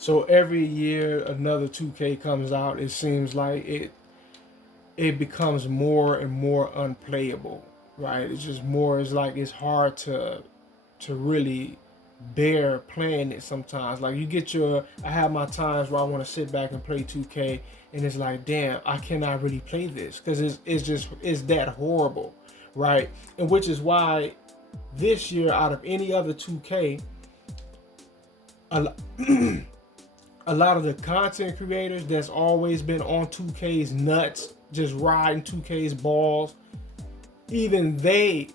So every year another 2K comes out, it seems like it becomes more and more unplayable, right? It's just more. It's like it's hard to really bear playing it sometimes. Like you get your, I have my times where I want to sit back and play 2K, and it's like, damn, I cannot really play this because it's that horrible, right? And which is why this year, out of any other 2K, a, a lot of the content creators that's always been on 2K's nuts, just riding 2K's balls, even they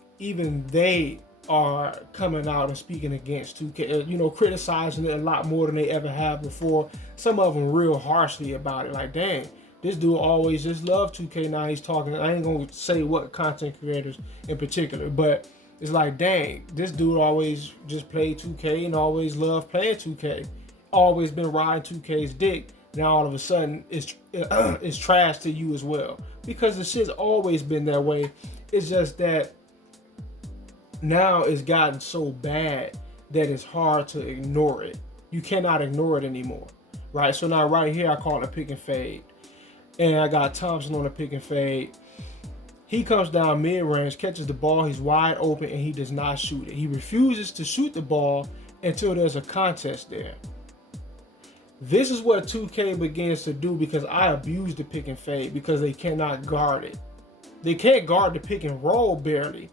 are coming out and speaking against 2K, criticizing it a lot more than they ever have before. Some of them real harshly about it, like, dang, this dude always just loved 2K, now he's talking. I ain't gonna say what content creators in particular, but it's like, dang, this dude always just played 2K and always loved playing 2K. Always been riding 2K's dick. Now all of a sudden it's trash to you as well. Because the shit's always been that way. It's just that now it's gotten so bad that it's hard to ignore it. You cannot ignore it anymore. Right? So now right here I call it a pick and fade. And I got Thompson on a pick and fade. He comes down mid-range, catches the ball, he's wide open, and he does not shoot it. He refuses to shoot the ball until there's a contest there. This is what 2K begins to do because I abuse the pick and fade because they cannot guard it. They can't guard the pick and roll barely,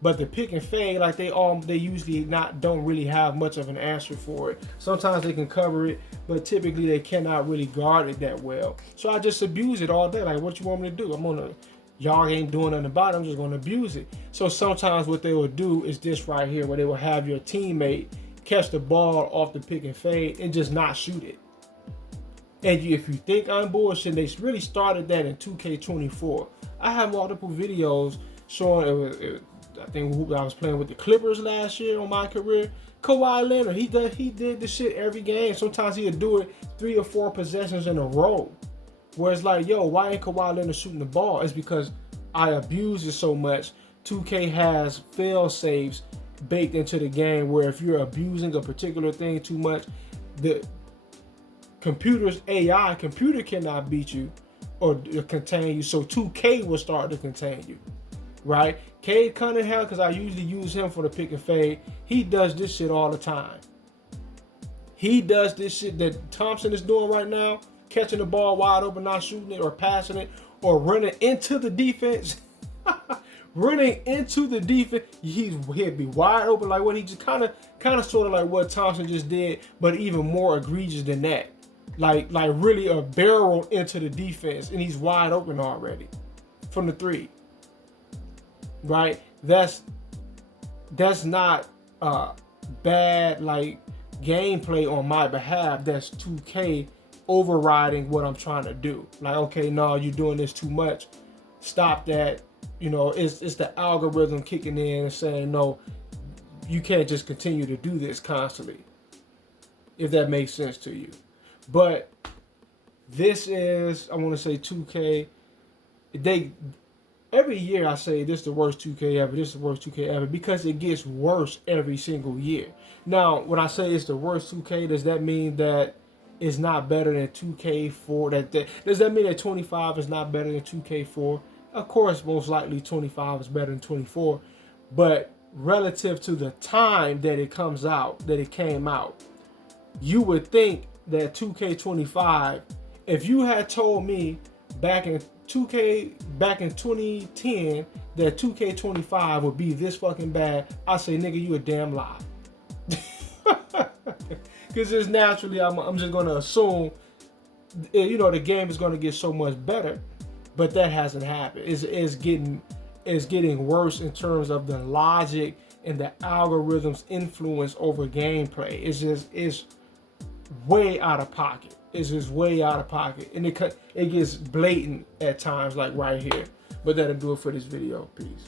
but the pick and fade, like they usually don't really have much of an answer for it. Sometimes they can cover it, but typically they cannot really guard it that well. So I just abuse it all day. Like, what you want me to do? Y'all ain't doing nothing about it. I'm just gonna abuse it. So sometimes what they will do is this right here, where they will have your teammate catch the ball off the pick and fade and just not shoot it. And if you think I'm bullshitting, they really started that in 2K24. I have multiple videos showing I think I was playing with the Clippers last year on my career. Kawhi Leonard, he did this shit every game. Sometimes he'd do it 3 or 4 possessions in a row. Where it's like, yo, why ain't Kawhi Leonard shooting the ball? It's because I abuse it so much. 2K has fail safes baked into the game where if you're abusing a particular thing too much, the computer cannot beat you or contain you. So 2K will start to contain you, right? Cade Cunningham, because I usually use him for the pick and fade, he does this shit all the time. He does this shit that Thompson is doing right now, catching the ball wide open, not shooting it or passing it or running into the defense. Running into the defense, he'd be wide open, like what he just kind of sort of like what Thompson just did, but even more egregious than that. Like really a barrel into the defense, and he's wide open already from the 3. Right? That's not bad like gameplay on my behalf. That's 2K overriding what I'm trying to do. Like, okay, no, you're doing this too much. Stop that. It's the algorithm kicking in and saying, no, you can't just continue to do this constantly. If that makes sense to you. But this is, I want to say 2K. Every year I say this is the worst 2K ever. This is the worst 2K ever because it gets worse every single year. Now, when I say it's the worst 2K, does that mean that it's not better than 2K4? Does that mean that 25 is not better than 2K4? Of course, most likely 25 is better than 24. But relative to the time that it came out, you would think that 2K25, if you had told me back in 2010 that 2K25 would be this fucking bad, I say, nigga, you a damn lie. Because just naturally, I'm just going to assume, the game is going to get so much better, but that hasn't happened. It's getting worse in terms of the logic and the algorithm's influence over gameplay. It's way out of pocket. It's just way out of pocket, and it gets blatant at times, like right here. But that'll do it for this video. Peace.